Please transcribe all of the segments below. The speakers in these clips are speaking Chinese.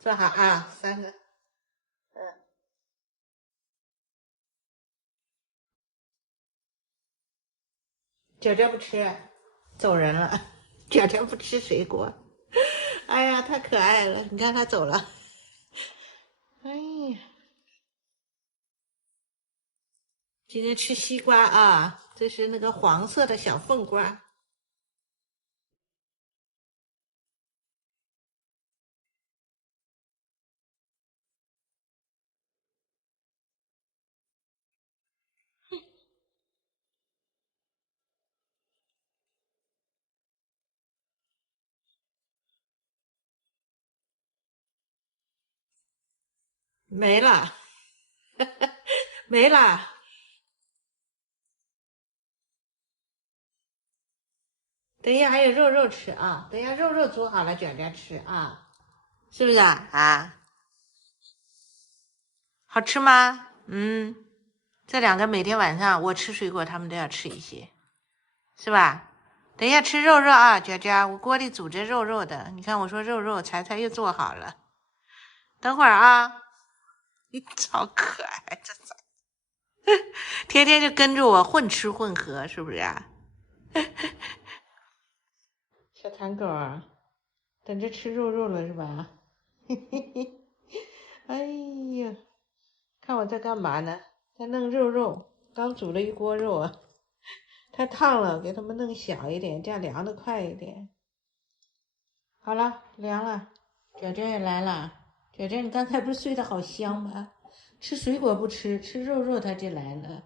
坐好啊，三个。卷卷不吃，走人了。卷卷不吃水果，哎呀，太可爱了！你看他走了。哎呀，今天吃西瓜啊，这是那个黄色的小凤瓜。没了，没了。等一下还有肉肉吃啊，等一下肉肉煮好了卷卷吃啊，是不是啊？啊，好吃吗？这两个每天晚上我吃水果，他们都要吃一些，是吧？等一下吃肉肉啊，娟娟，我锅里煮着肉肉的。你看我说肉肉，才又做好了。等会儿啊，超可爱，这天天就跟着我混吃混喝，是不是啊？小馋狗啊，等着吃肉肉了是吧？嘿嘿嘿，哎呀，看我在干嘛呢？在弄肉肉，刚煮了一锅肉啊，太烫了，给他们弄小一点，这样凉的快一点。好了，凉了，卷卷也来了。卷卷，你刚才不是睡得好香吗？吃水果不吃，吃肉肉他就来了。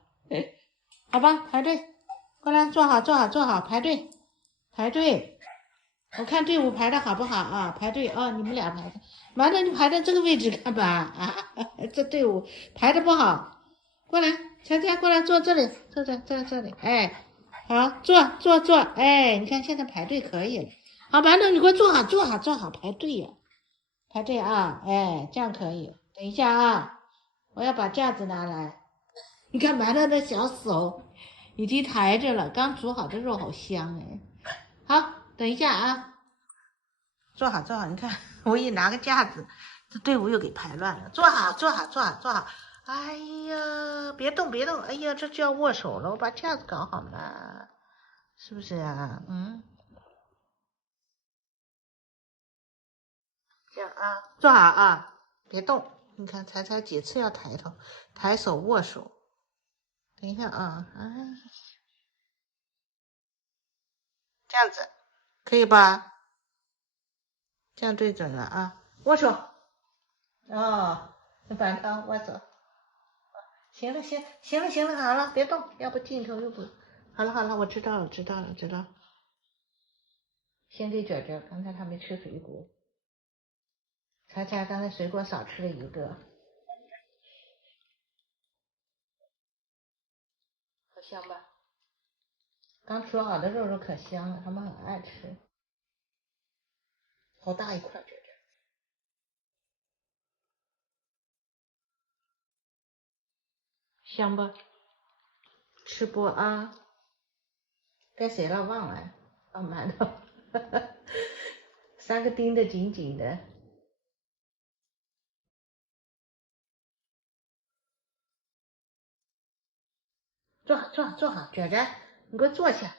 好吧，排队，过来，坐好，坐好，坐好，排队，排队。我看队伍排的好不好啊？排队啊，你们俩排的，完了你排在这个位置干嘛啊？这队伍排的不好，过来，强强过来坐这里，坐这里，哎，好，坐，哎，你看现在排队可以了。好，馒头，你给我坐好，坐好，排队呀，排队啊，哎，这样可以。等一下啊，我要把架子拿来。你看馒头的小手已经抬着了，刚煮好的肉好香哎。好，等一下啊，坐好，你看我一拿个架子，这队伍又给排乱了。坐好。哎呀，别动，哎呀，这就要握手了，我把架子搞好嘛，是不是啊？这样啊，坐好啊，别动。你看，才几次要抬头、抬手、握手。等一下啊，这样子可以吧？这样对准了啊，握手。哦，反汤握手。行了，好了，别动，要不镜头又不……好了，我知道了。先给卷卷，刚才他没吃水果，才刚才水果少吃了一个，好香吧？刚煮好的肉肉可香了，他们很爱吃，好大一块卷卷，香吧？吃不啊？该谁了？忘了，馒头，三个盯得紧紧的。坐好，卷卷，你给我坐下。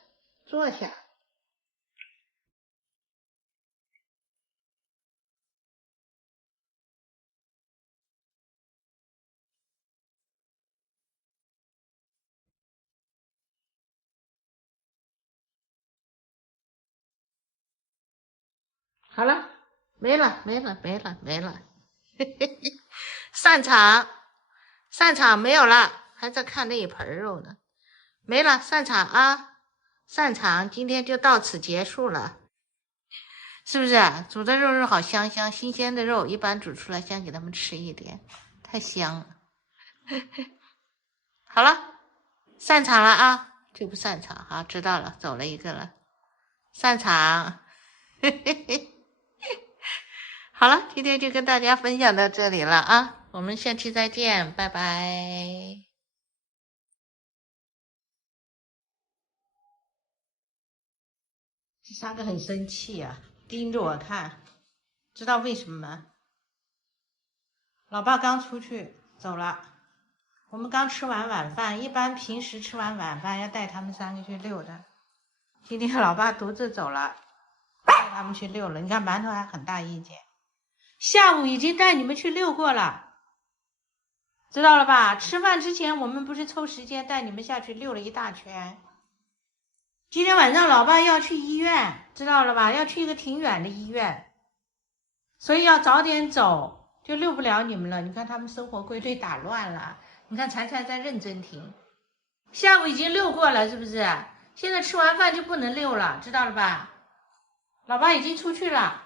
好了，没了，散场没有了，还在看那一盆肉呢，没了，散场啊，散场，今天就到此结束了，是不是？煮的肉好香，新鲜的肉，一般煮出来先给他们吃一点，太香了。好了，散场了啊，这不散场，好，知道了，走了一个了，散场。好了，今天就跟大家分享到这里了啊，我们下期再见，拜拜。这三个很生气啊，盯着我看，知道为什么吗？老爸刚出去走了，我们刚吃完晚饭，一般平时吃完晚饭要带他们3个去遛的。今天老爸独自走了，带他们去遛了。你看馒头还很大意见，下午已经带你们去遛过了，知道了吧？吃饭之前我们不是抽时间带你们下去遛了一大圈。今天晚上老爸要去医院，知道了吧？要去一个挺远的医院，所以要早点走，就遛不了你们了。你看他们生活规律打乱了。你看财财在认真听，下午已经遛过了，是不是？现在吃完饭就不能遛了，知道了吧？老爸已经出去了。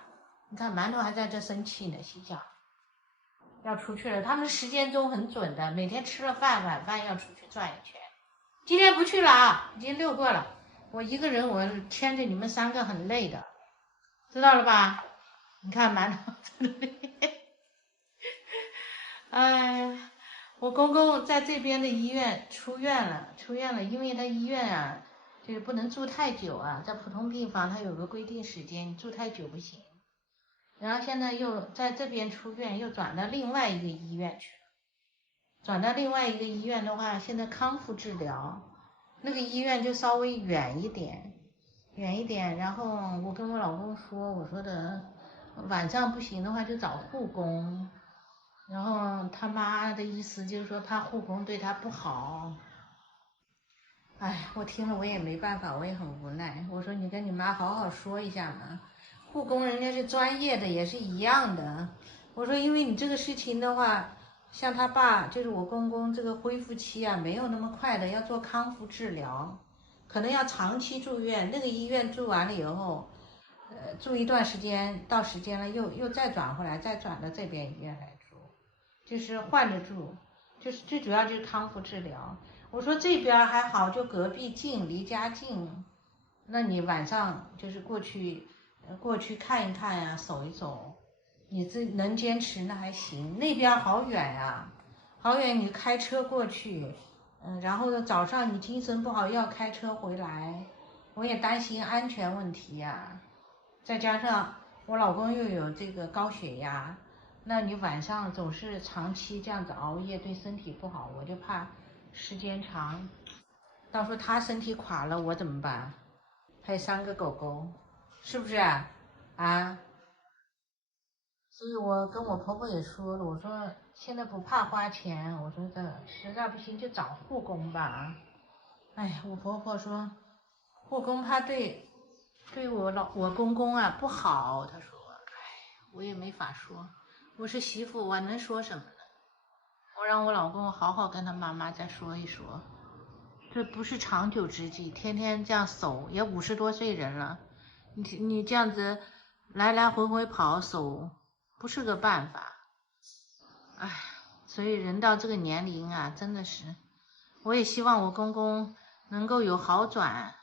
你看馒头还在这生气呢，洗脚要出去了。他们时间钟很准的，每天吃了饭晚饭要出去转一圈。今天不去了啊，已经遛过了。我一个人我牵着你们3个很累的，知道了吧？你看馒头哎，我公公在这边的医院出院了，因为他医院啊就是不能住太久啊，在普通病房他有个规定时间，你住太久不行。然后现在又在这边出院，又转到另外一个医院去了。转到另外一个医院的话，现在康复治疗，那个医院就稍微远一点。然后我跟我老公说，我说的晚上不行的话就找护工。然后他妈的意思就是说怕护工对他不好。哎，我听了我也没办法，我也很无奈。我说你跟你妈好好说一下嘛，护工人家是专业的，也是一样的。我说因为你这个事情的话，像他爸就是我公公这个恢复期啊没有那么快的，要做康复治疗，可能要长期住院。那个医院住完了以后，住一段时间，到时间了又再转回来，再转到这边医院来住，就是换着住，就是最主要就是康复治疗。我说这边还好，就隔壁近，离家近，那你晚上就是过去看一看呀，走一走，你这能坚持那还行。那边好远呀，好远，你开车过去，然后呢早上你精神不好要开车回来，我也担心安全问题呀。再加上我老公又有这个高血压，那你晚上总是长期这样子熬夜对身体不好，我就怕时间长，到时候他身体垮了我怎么办？还有3个狗狗，是不是啊？所以我跟我婆婆也说了，我说现在不怕花钱，我说的实在不行就找护工吧。哎，我婆婆说护工怕对我公公啊不好，她说，哎，我也没法说，我是媳妇，我能说什么呢？我让我老公好好跟他妈妈再说一说，这不是长久之计，天天这样走，也50多岁人了，你这样子来来回回跑走，不是个办法。哎，所以人到这个年龄啊，真的是，我也希望我公公能够有好转，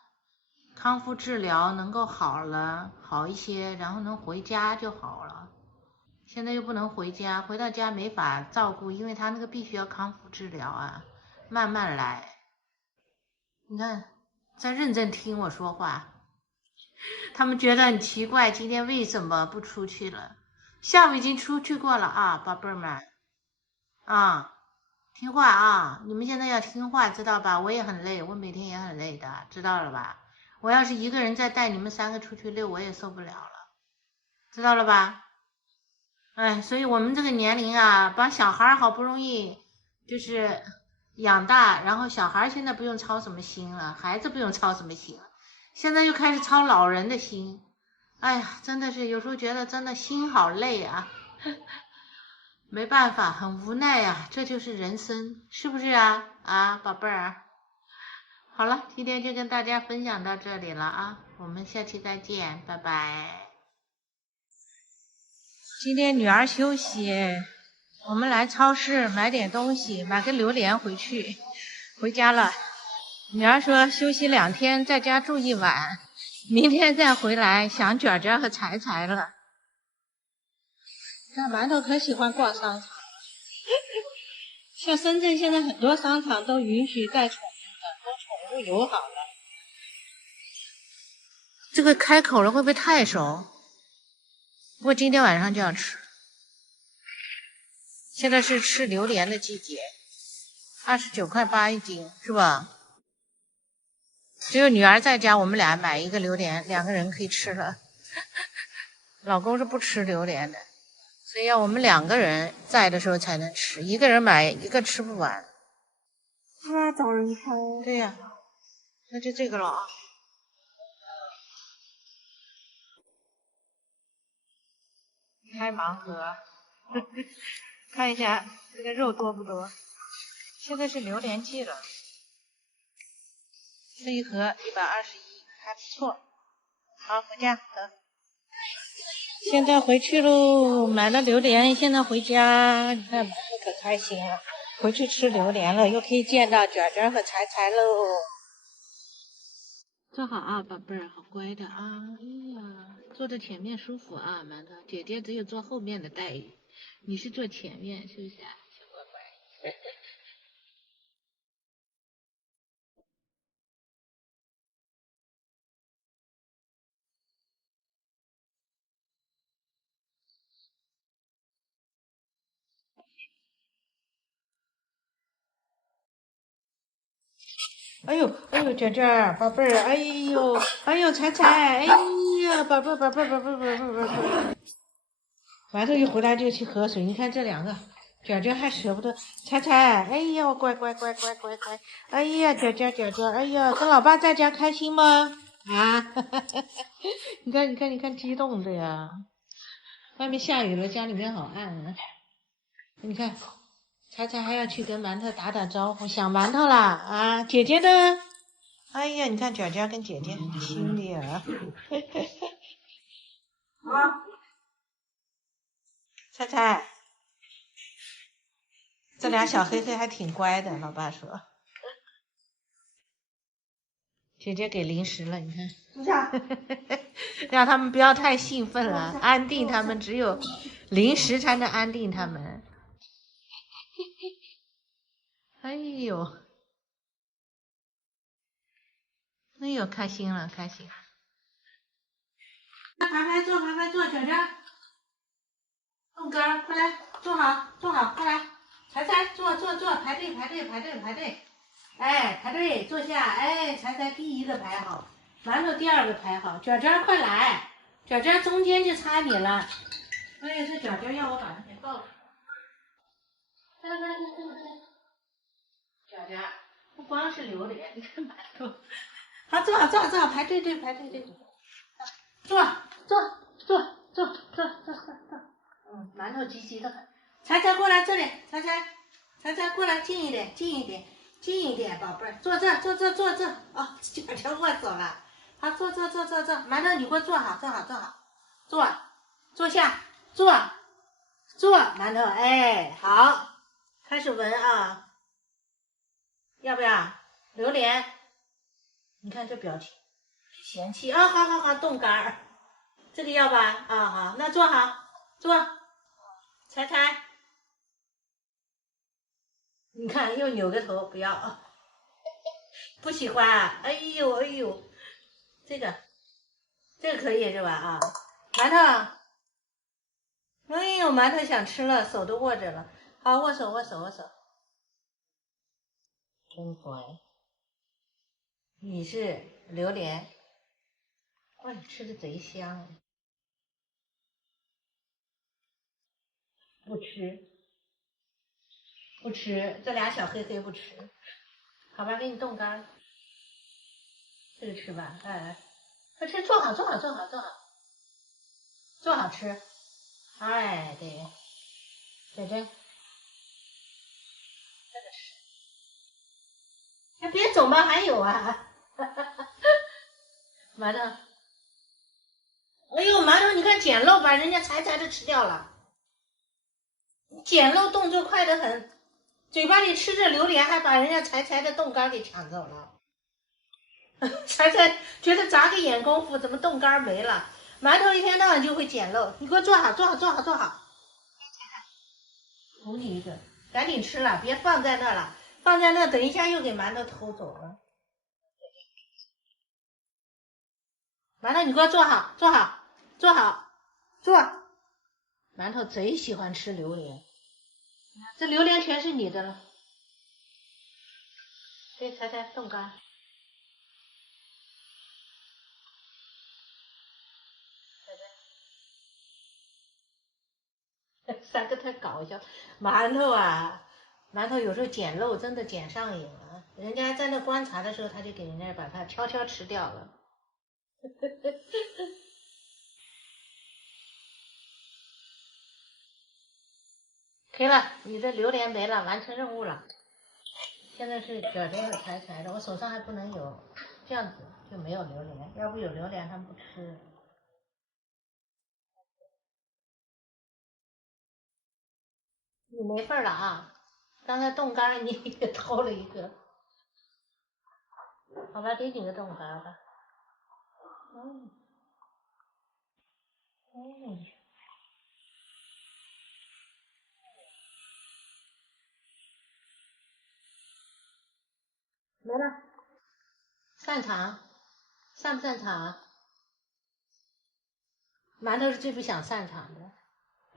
康复治疗能够好一些，然后能回家就好了。现在又不能回家，回到家没法照顾，因为他那个必须要康复治疗啊，慢慢来。你看，在认真听我说话，他们觉得很奇怪，今天为什么不出去了？下午已经出去过了啊，宝贝儿们啊，听话啊！你们现在要听话，知道吧？我也很累，我每天也很累的，知道了吧？我要是一个人再带你们3个出去遛，我也受不了了，知道了吧？哎，所以我们这个年龄啊，把小孩好不容易就是养大，然后小孩现在不用操什么心了，孩子不用操什么心了，现在又开始操老人的心。哎呀，真的是有时候觉得真的心好累啊，没办法，很无奈啊，这就是人生，是不是啊？啊，宝贝儿，好了，今天就跟大家分享到这里了啊，我们下期再见，拜拜。今天女儿休息，我们来超市买点东西，买个榴莲回家了。女儿说休息2天，在家住一晚，明天再回来，想卷卷和财财了。看馒头可喜欢逛商场，像深圳现在很多商场都允许带宠物的，都宠物友好了。这个开口了会不会太熟？不过今天晚上就要吃。现在是吃榴莲的季节，29.8块一斤，是吧？只有女儿在家，我们俩买一个榴莲，2个人可以吃了。老公是不吃榴莲的，所以要我们2个人在的时候才能吃，一个人买一个吃不完。他找人开。对呀，那就这个了啊。开盲盒，看一下这个肉多不多。现在是榴莲季了，这一盒121，还不错。好，回家走。现在回去喽，买了榴莲，现在回家，你看买的可开心了，回去吃榴莲了，又可以见到卷卷和柴柴喽。坐好啊，宝贝儿，好乖的啊！哎呀，坐在前面舒服啊，馒头。姐姐只有坐后面的待遇，你是坐前面，是不是啊，小乖乖？哎呦哎呦，卷卷宝贝儿，哎呦哎呦，彩彩，哎呀，宝贝儿宝贝儿宝贝儿宝贝儿宝贝儿。馒头一回来就去喝水，你看这2个，卷卷还舍不得，彩彩，哎呀，乖乖乖乖乖乖，哎呀，卷卷卷卷，哎呀，跟老爸在家开心吗？啊，你看你看你看，激动的呀！外面下雨了，家里面好暗啊。你看，彩彩还要去跟馒头打打招呼，想馒头啦啊！姐姐呢？哎呀，你看卷卷跟姐姐亲的啊！彩彩，这俩小黑黑还挺乖的，老爸说。姐姐给零食了，你看，坐下，让他们不要太兴奋了，安定他们，只有零食才能安定他们。哎呦，哎呦，开心了，开心了。排排坐，排排坐，卷卷，动根儿，快来，坐好，坐好，快来，彩彩，坐坐坐，排队排队排队排队，哎，排队坐下，哎，彩彩第1个排好，馒头第2个排好，卷卷快来，卷卷中间就差你了。哎呀，这卷卷要我把他给抱住。快来快来快来快来！卷卷，不光是榴莲，你看馒头。好，坐好坐好坐好，排队队排队队。坐坐坐坐坐坐坐。馒头急急的很。彩彩过来这里，彩彩，彩彩过来近一点近一点近一点，宝贝儿，坐这坐这坐这。哦，卷卷握手了。好，坐坐坐坐坐，馒头你给我坐好坐好坐好，坐下坐坐，馒头，哎，好，开始闻啊，要不要榴莲？你看这表情，嫌弃啊！好好好，冻干儿，这个要吧？啊好，那坐好，坐，彩彩，你看又扭个头，不要，不喜欢啊！哎呦哎呦，这个可以是吧？啊，馒头，哎呦，馒头想吃了，手都握着了，好，握手握手握手，真乖。你是榴莲，哇，你吃的贼香。不吃，不吃，这俩小黑黑不吃，好吧，给你冻干，这个吃吧，哎，快吃，坐好，坐好，坐好，坐好，坐好吃，哎，对，姐姐，这个是，哎，别走嘛，还有啊，馒头，哎呦，馒头，你看捡漏把人家柴柴的吃掉了，捡漏动作快得很，嘴巴里吃着榴莲，还把人家柴柴的冻干给抢走了。柴柴觉得眨个眼功夫，怎么冻干没了？馒头一天到晚就会捡漏，你给我坐好，坐好，坐好，坐好。补你一个，赶紧吃了，别放在那了，放在那等一下又给馒头偷走了。馒头，你给我坐好，坐好，坐好，坐。馒头贼喜欢吃榴莲，这榴莲全是你的了，所以才在冻干。三个太搞笑，馒头啊，馒头有时候捡肉真的捡上瘾了，人家在那观察的时候，他就给人家把它悄悄吃掉了。可以了，你的榴莲没了，完成任务了。现在是卷卷和柴柴的，我手上还不能有，这样子就没有榴莲，要不有榴莲他们不吃。你没份了啊！刚才冻干了，你也偷了一个。好吧，得几个冻干吧。嗯。嗯。没了。擅长？擅不擅长？馒头是最不想擅长的。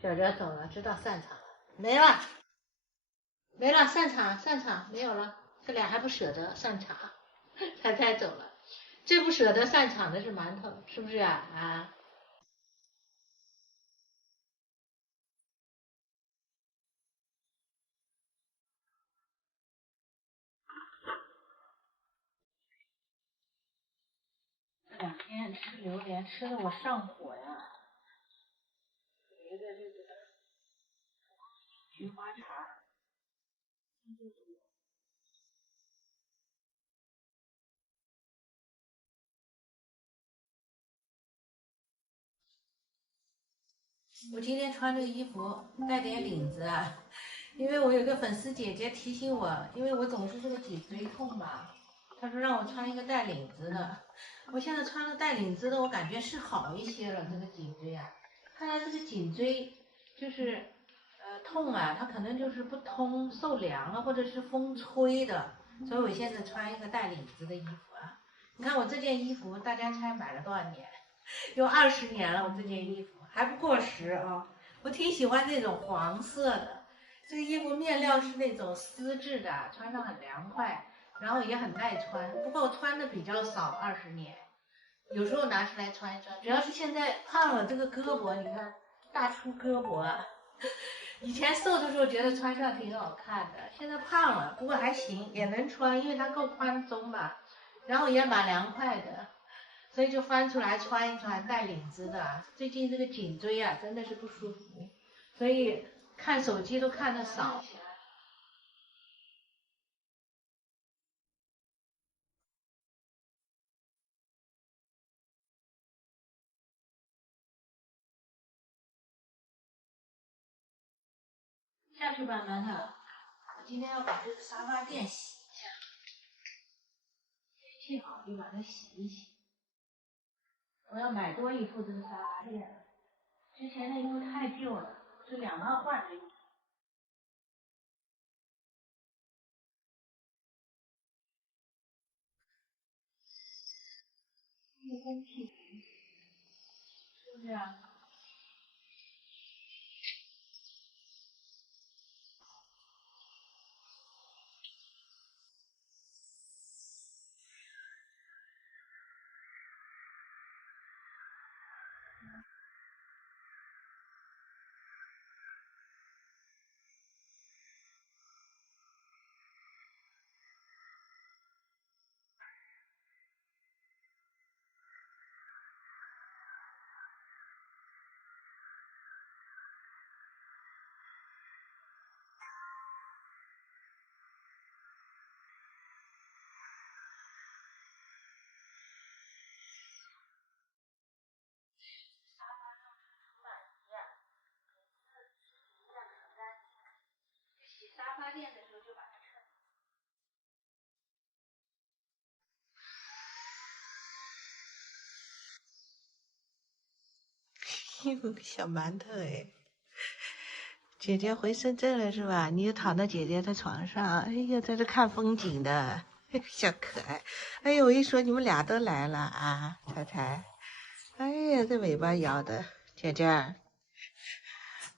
卷卷走了，知道擅长了。没了。没了，散场，散场，没有了。这俩还不舍得散场，才走了。最不舍得散场的是馒头，是不是啊？啊！这两天吃榴莲吃的我上火呀。觉得这个菊花茶。我今天穿这个衣服带点领子啊，因为我有个粉丝姐姐提醒我，因为我总是这个颈椎痛嘛，她说让我穿一个带领子的。我现在穿了带领子的，我感觉是好一些了，这个颈椎啊。看来这个颈椎就是痛啊，它可能就是不通受凉了，或者是风吹的，所以我现在穿一个带领子的衣服啊。你看我这件衣服，大家猜买了多少年？有20年了，我这件衣服还不过时啊。我挺喜欢那种黄色的，这个衣服面料是那种丝质的，穿上很凉快，然后也很耐穿。不过我穿的比较少，20年，有时候拿出来穿一穿。主要是现在胖了，这个胳膊你看大粗胳膊啊。以前瘦的时候觉得穿上挺好看的，现在胖了，不过还行，也能穿，因为它够宽松嘛，然后也蛮凉快的。所以就翻出来穿一穿，带领子的。最近这个颈椎啊，真的是不舒服，所以看手机都看得少。下去吧，馒头。我今天要把这个沙发垫洗一下，天气好就把它洗一洗。我要买多一副这个沙发垫，之前那副太旧了，是2万换的。一根屁股，是不是啊？洗沙发垫的时候就把它小馒头哎，姐姐回深圳了是吧？你就躺在姐姐的床上，哎呀，在这看风景的，小可爱。哎呦，我一说你们俩都来了啊，彩彩。哎呀，这尾巴摇的，姐姐。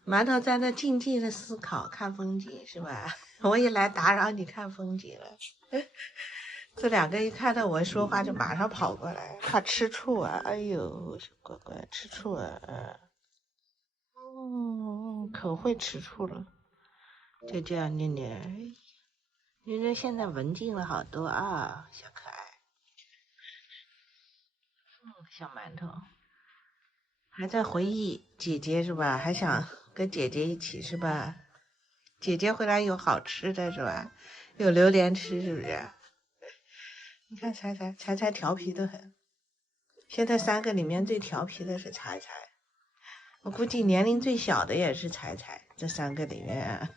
馒头在那静静的思考，看风景是吧？我也来打扰你看风景了。这两个一看到我说话就马上跑过来，怕吃醋啊！哎呦，小乖乖，吃醋啊！可会吃醋了。就这样，念念，念念现在文静了好多啊，小可爱。小馒头还在回忆姐姐是吧？还想跟姐姐一起是吧？姐姐回来有好吃的是吧？有榴莲吃是不是？你看彩调皮的很。现在三个里面最调皮的是彩彩，我估计年龄最小的也是彩彩。这三个里面啊，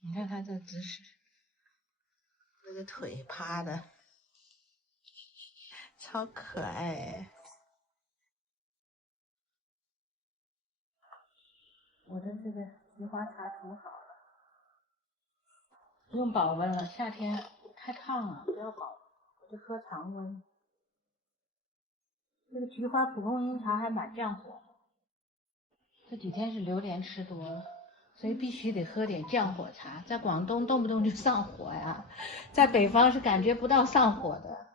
你看他这姿势，那个腿趴的，超可爱。我的这个菊花茶煮好了，不用保温了，夏天太烫了，不要保温，我就喝常温。这个菊花蒲公英茶还蛮降火的，这几天是榴莲吃多了，所以必须得喝点降火茶。在广东动不动就上火呀，在北方是感觉不到上火的。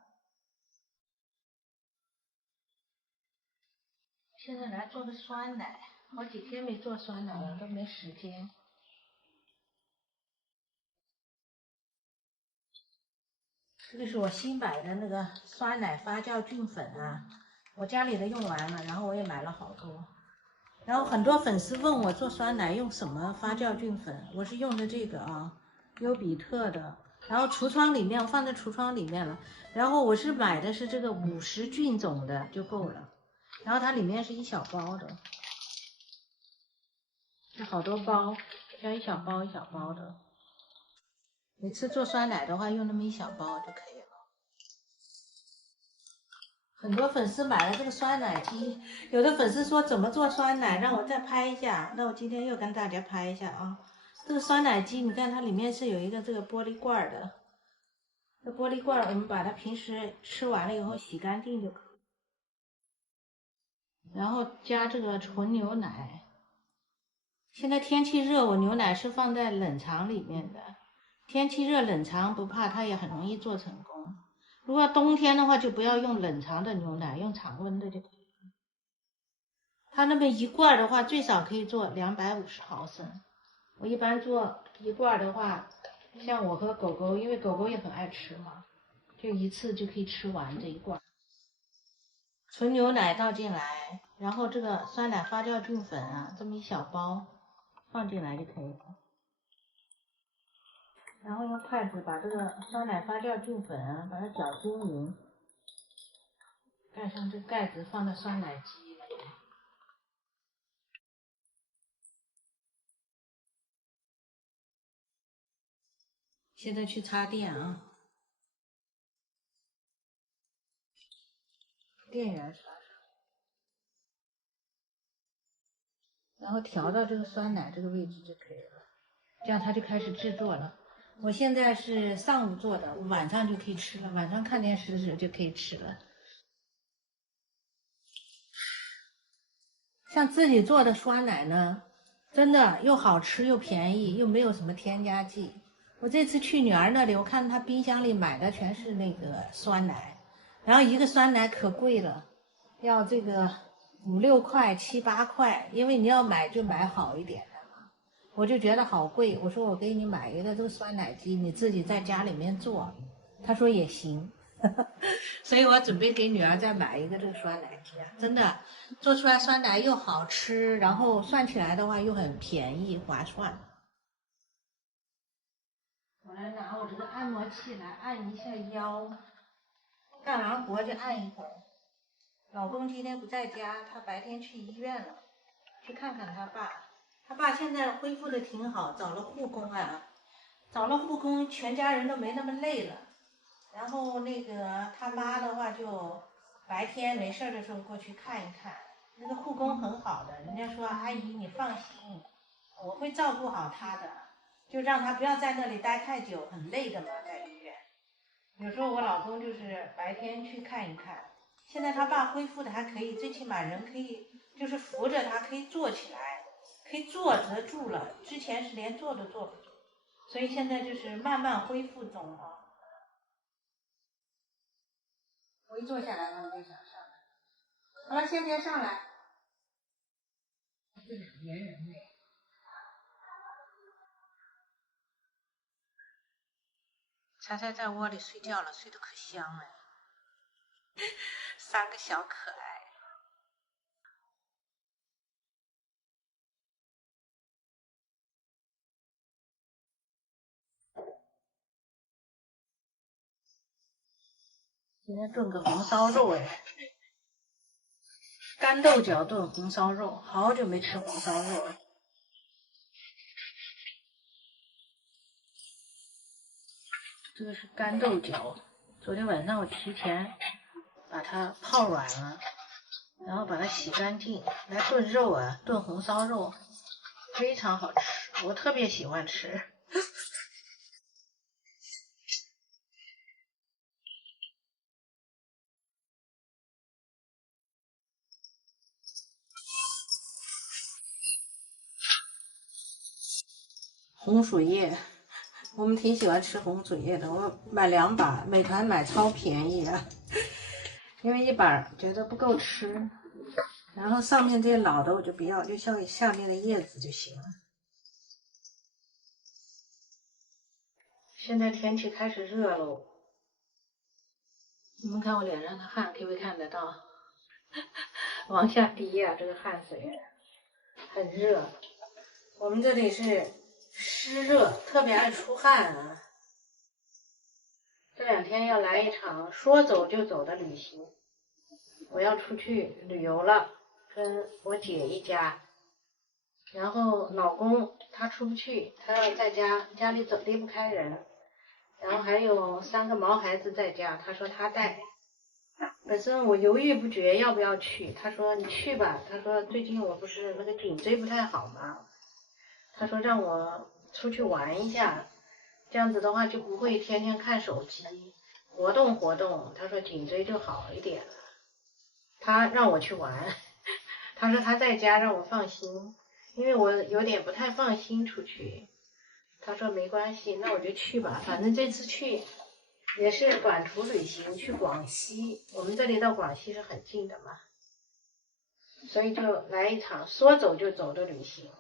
现在来做个酸奶，好几天没做酸奶了，都没时间。这个是我新买的那个酸奶发酵菌粉啊，我家里的用完了，然后我也买了好多。然后很多粉丝问我做酸奶用什么发酵菌粉，我是用的这个啊，优比特的。然后橱窗里面我放在橱窗里面了，然后我是买的是这个50菌种的就够了，然后它里面是一小包的，这好多包，要一小包一小包的。每次做酸奶的话，用那么一小包就可以了。很多粉丝买了这个酸奶机，有的粉丝说怎么做酸奶，让我再拍一下。那我今天又跟大家拍一下啊。这个酸奶机，你看它里面是有一个这个玻璃罐的，这玻璃罐我们把它平时吃完了以后洗干净就可以。然后加这个纯牛奶。现在天气热，我牛奶是放在冷藏里面的。天气热冷藏不怕，它也很容易做成功。如果冬天的话，就不要用冷藏的牛奶，用常温的就可以。它那边一罐的话，最少可以做250毫升。我一般做一罐的话，像我和狗狗，因为狗狗也很爱吃嘛，就一次就可以吃完这一罐。纯牛奶倒进来，然后这个酸奶发酵菌粉啊，这么一小包放进来就可以了。然后用筷子把这个酸奶发酵菌粉啊，把它搅均匀，盖上这盖子，放在酸奶机里。现在去插电啊，电源插上，然后调到这个酸奶这个位置就可以了，这样它就开始制作了。我现在是上午做的，晚上就可以吃了，晚上看电视的时候就可以吃了。像自己做的酸奶呢，真的又好吃又便宜，又没有什么添加剂。我这次去女儿那里，我看她冰箱里买的全是那个酸奶，然后一个酸奶可贵了，要这个5、6块、7、8块，因为你要买就买好一点的嘛。我就觉得好贵，我说我给你买一个这个酸奶机，你自己在家里面做。她说也行。所以我准备给女儿再买一个这个酸奶机啊，真的做出来酸奶又好吃，然后算起来的话又很便宜划算。我来拿我这个按摩器来按一下腰，干完活就按一会儿。老公今天不在家，他白天去医院了，去看看他爸。他爸现在恢复的挺好，找了护工啊，找了护工，全家人都没那么累了。然后那个他妈的话就白天没事的时候过去看一看，那个护工很好的，人家说阿姨你放心，我会照顾好他的，就让他不要在那里待太久，很累的嘛，在医院。有时候我老公就是白天去看一看，现在他爸恢复的还可以，最起码人可以就是扶着他可以坐起来，可以坐得住了，之前是连坐都坐不住，所以现在就是慢慢恢复中啊。我一坐下来，他们就想上来。好了，先别上来。这是粘人类。彩彩在窝里睡觉了，睡得可香了。3个小可爱。今天炖个红烧肉哎，干豆角炖红烧肉，好久没吃红烧肉了。这个是干豆角，昨天晚上我提前把它泡软了，然后把它洗干净来炖肉啊，炖红烧肉，非常好吃，我特别喜欢吃。红薯叶，我们挺喜欢吃红薯叶的，我买2把，美团买超便宜啊，因为一把觉得不够吃，然后上面这些老的我就不要，就像下面的叶子就行了。现在天气开始热喽，你们看我脸上的汗，可不可以看得到？往下滴呀，这个汗水很热。我们这里是湿热，特别爱出汗啊。这2天要来一场说走就走的旅行，我要出去旅游了，跟我姐一家。然后老公他出不去，他要在家，家里离不开人。然后还有3个毛孩子在家，他说他带。本身我犹豫不决要不要去，他说你去吧，他说最近我不是那个颈椎不太好嘛，他说让我出去玩一下，这样子的话就不会天天看手机，活动活动，他说颈椎就好一点了。他让我去玩，他说他在家让我放心，因为我有点不太放心出去。他说没关系，那我就去吧，反正这次去也是短途旅行，去广西，我们这里到广西是很近的嘛，所以就来一场说走就走的旅行。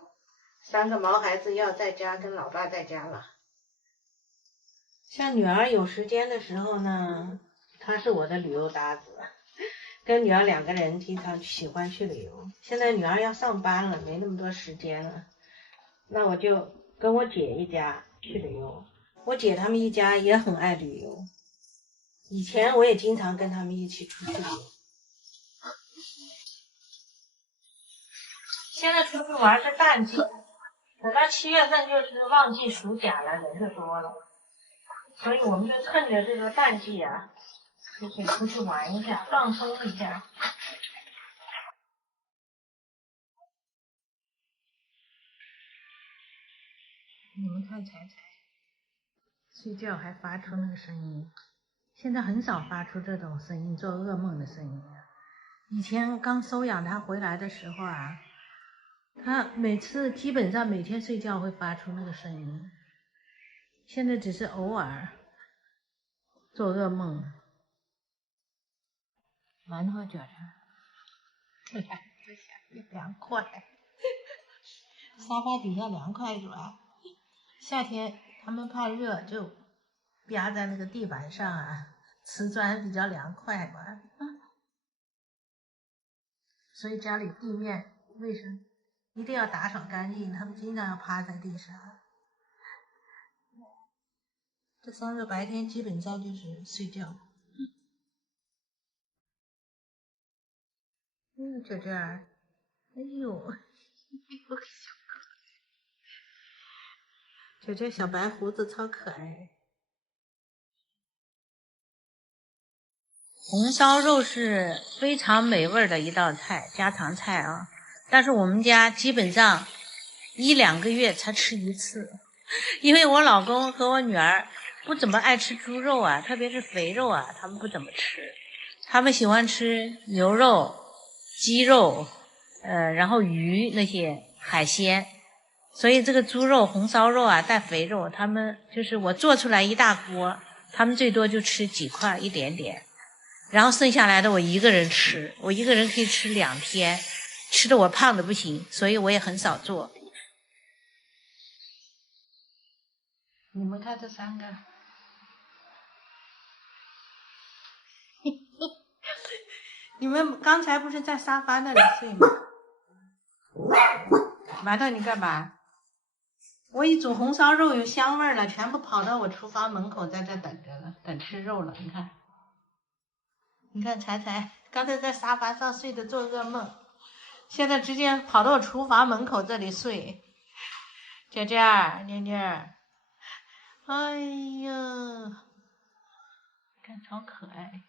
3个毛孩子要在家，跟老爸在家了。像女儿有时间的时候呢，她是我的旅游搭子，跟女儿2个人经常喜欢去旅游。现在女儿要上班了，没那么多时间了，那我就跟我姐一家去旅游。我姐他们一家也很爱旅游，以前我也经常跟他们一起出去旅游。现在出去玩是淡季，等到7月份就是旺季暑假了，人就多了，所以我们就趁着这个淡季啊，就是出去玩一下，放松一下。你们看彩彩睡觉还发出那个声音，现在很少发出这种声音，做噩梦的声音。以前刚收养他回来的时候啊，他基本上每天睡觉会发出那个声音，现在只是偶尔做噩梦。馒头卷着，凉快，沙发底下凉快是吧？夏天他们怕热，就压在那个地板上啊，瓷砖比较凉快嘛。所以家里地面卫生一定要打扫干净，他们经常要趴在地上。这3个白天基本上就是睡觉。姐姐，哎呦，姐姐小白胡子超可爱。红烧肉是非常美味的一道菜，家常菜啊。但是我们家基本上1、2个月才吃1次，因为我老公和我女儿不怎么爱吃猪肉啊，特别是肥肉啊，他们不怎么吃，他们喜欢吃牛肉、鸡肉，然后鱼那些海鲜。所以这个猪肉、红烧肉啊，带肥肉，他们就是我做出来一大锅，他们最多就吃几块，一点点，然后剩下来的我一个人吃，我一个人可以吃2天，吃的我胖的不行，所以我也很少做。你们看这3个，你们刚才不是在沙发那里睡吗？馒头，你干嘛？我一煮红烧肉有香味了，全部跑到我厨房门口，在这等着了，等吃肉了。你看，你看彩彩刚才在沙发上睡的做噩梦，现在直接跑到我厨房门口这里睡。姐姐儿，妮妮儿，哎呀，看好可爱，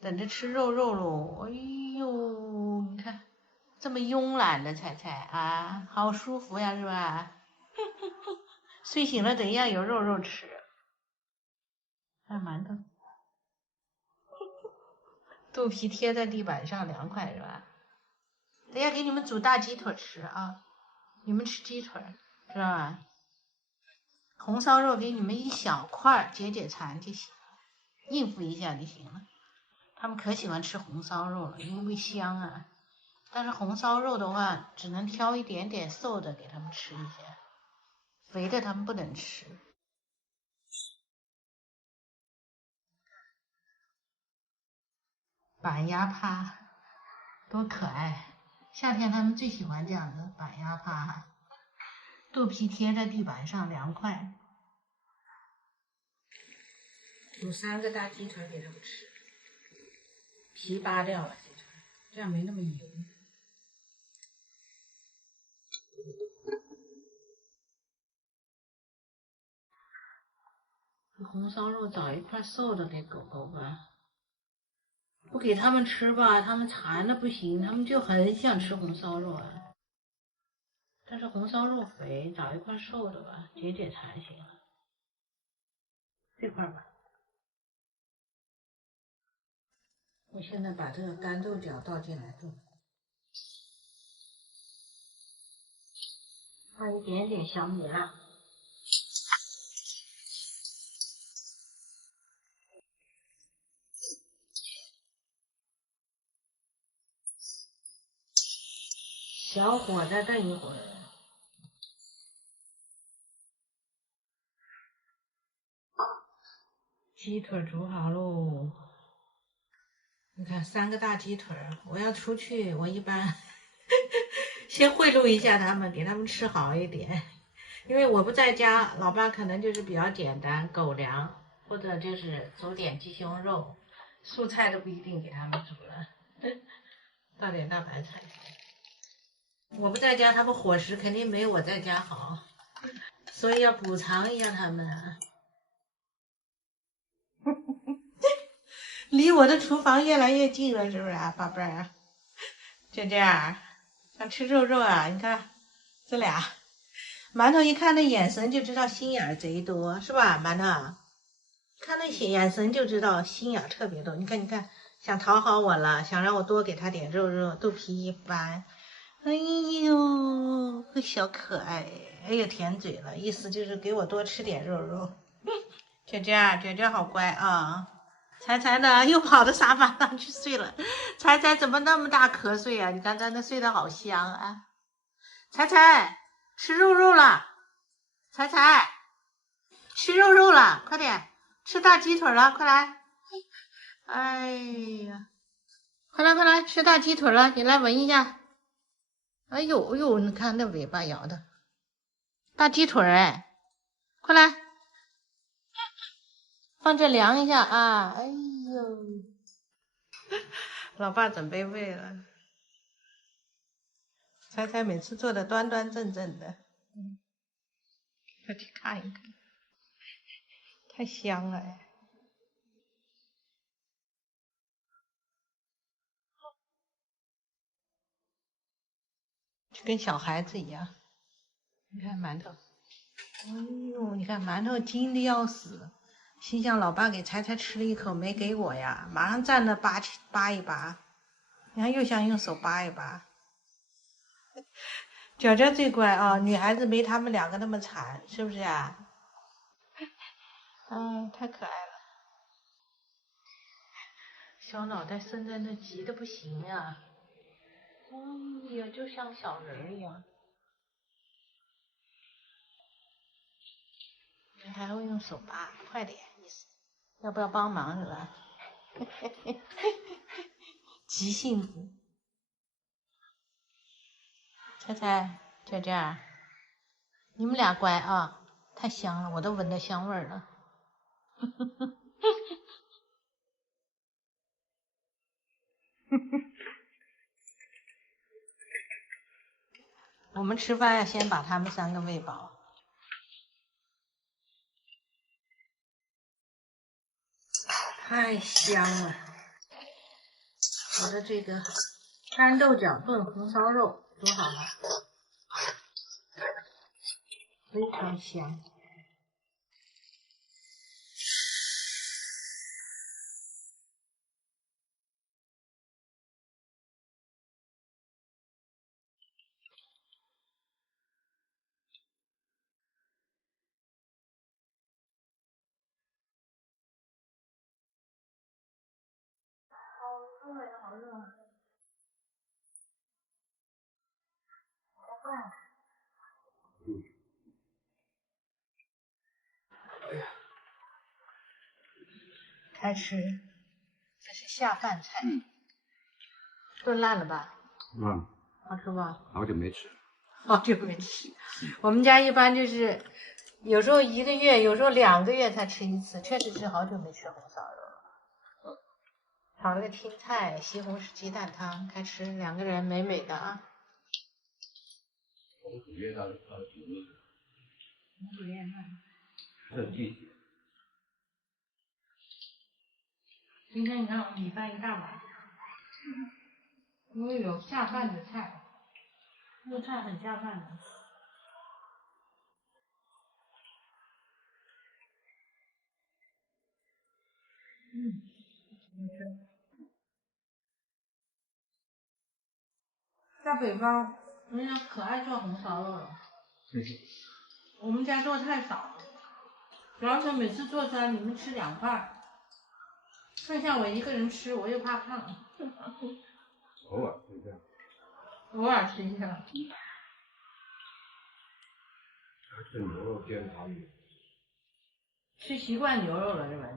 等着吃肉肉喽。哎呦，你看这么慵懒的彩彩啊，好舒服呀，是吧？睡醒了怎样有肉肉吃？看馒头，肚皮贴在地板上凉快是吧？等下给你们煮大鸡腿吃啊，你们吃鸡腿知道吧？红烧肉给你们一小块解解馋就行，应付一下就行了。他们可喜欢吃红烧肉了，因为香啊。但是红烧肉的话，只能挑一点点瘦的给他们吃一下，肥的他们不能吃。板鸭趴多可爱，夏天他们最喜欢这样的板鸭趴，肚皮贴在地板上凉快。煮3个大鸡腿给他们吃，皮扒掉了鸡腿，这样没那么油。红烧肉找一块瘦的给狗狗吧，不给他们吃吧，他们馋的不行，他们就很想吃红烧肉啊。但是红烧肉肥，找一块瘦的吧，解解馋行了。这块吧。我现在把这个干豆角倒进来炖，放一点点小米辣。小火再炖一会儿。鸡腿煮好喽，你看3个大鸡腿，我要出去，我一般先贿赂一下他们，给他们吃好一点。因为我不在家，老爸可能就是比较简单，狗粮或者就是煮点鸡胸肉，蔬菜都不一定给他们煮了，倒点大白菜。我不在家，他们伙食肯定没我在家好，所以要补偿一下他们啊。离我的厨房越来越近了，是不是啊，宝贝儿？姐姐儿，想吃肉肉啊？你看这俩，馒头一看那眼神就知道心眼贼多，是吧？馒头，看那眼神就知道心眼特别多。你看，你看，想讨好我了，想让我多给他点肉肉，肚皮一翻。哎呦，个小可爱，哎呦甜嘴了，意思就是给我多吃点肉肉。姐姐儿，姐姐好乖啊。彩彩呢，又跑到沙发上去睡了。彩彩怎么那么大瞌睡啊？你刚才那睡得好香啊！彩彩吃肉肉了，彩彩吃肉肉了，快点吃大鸡腿了，快来！哎呀，快来快来吃大鸡腿了，你来闻一下。哎呦哎呦，你看那尾巴摇的，大鸡腿哎，快来，放这量一下啊！哎呦，老爸准备喂了。彩彩每次做的端端正正的，快去看一看，太香了哎！就跟小孩子一样。你看馒头，哎呦，你看馒头精的要死，心想老爸给菜菜吃了一口没给我呀，马上站那扒一扒，你看又想用手扒一扒。娇娇最乖啊，女孩子没他们两个那么惨，是不是呀？太可爱了，小脑袋伸在那急的不行啊！哎呀，就像小人一样。你还会用手扒，快点，意思要不要帮忙是吧？急性子。菜菜、娟娟，你们俩乖啊，太香了，我都闻到香味儿了。我们吃饭要先把他们三个喂饱。太香了！我的这个干豆角炖红烧肉煮好了，非常香。好热呀，好热！加饭。开吃，这是下饭菜。炖烂了吧？好吃吧？好久没吃。好久没吃。我们家一般就是有时候1个月，有时候2个月才吃一次，确实是好久没吃红烧肉了。炒了个青菜，西红柿鸡蛋汤，开吃，2个人美美的啊。红薯叶到几个？红薯叶饭。这具体。今天你看我米饭一大碗，因为有下饭的菜，这个菜很下饭的。没事。在北方，人家可爱做红烧肉了。我们家做太少了，主要是每次做出来你们吃2块，剩下我一个人吃，我又怕胖。偶尔吃一下。偶尔吃一下。吃牛肉煎炒米。吃习惯牛肉了是吧？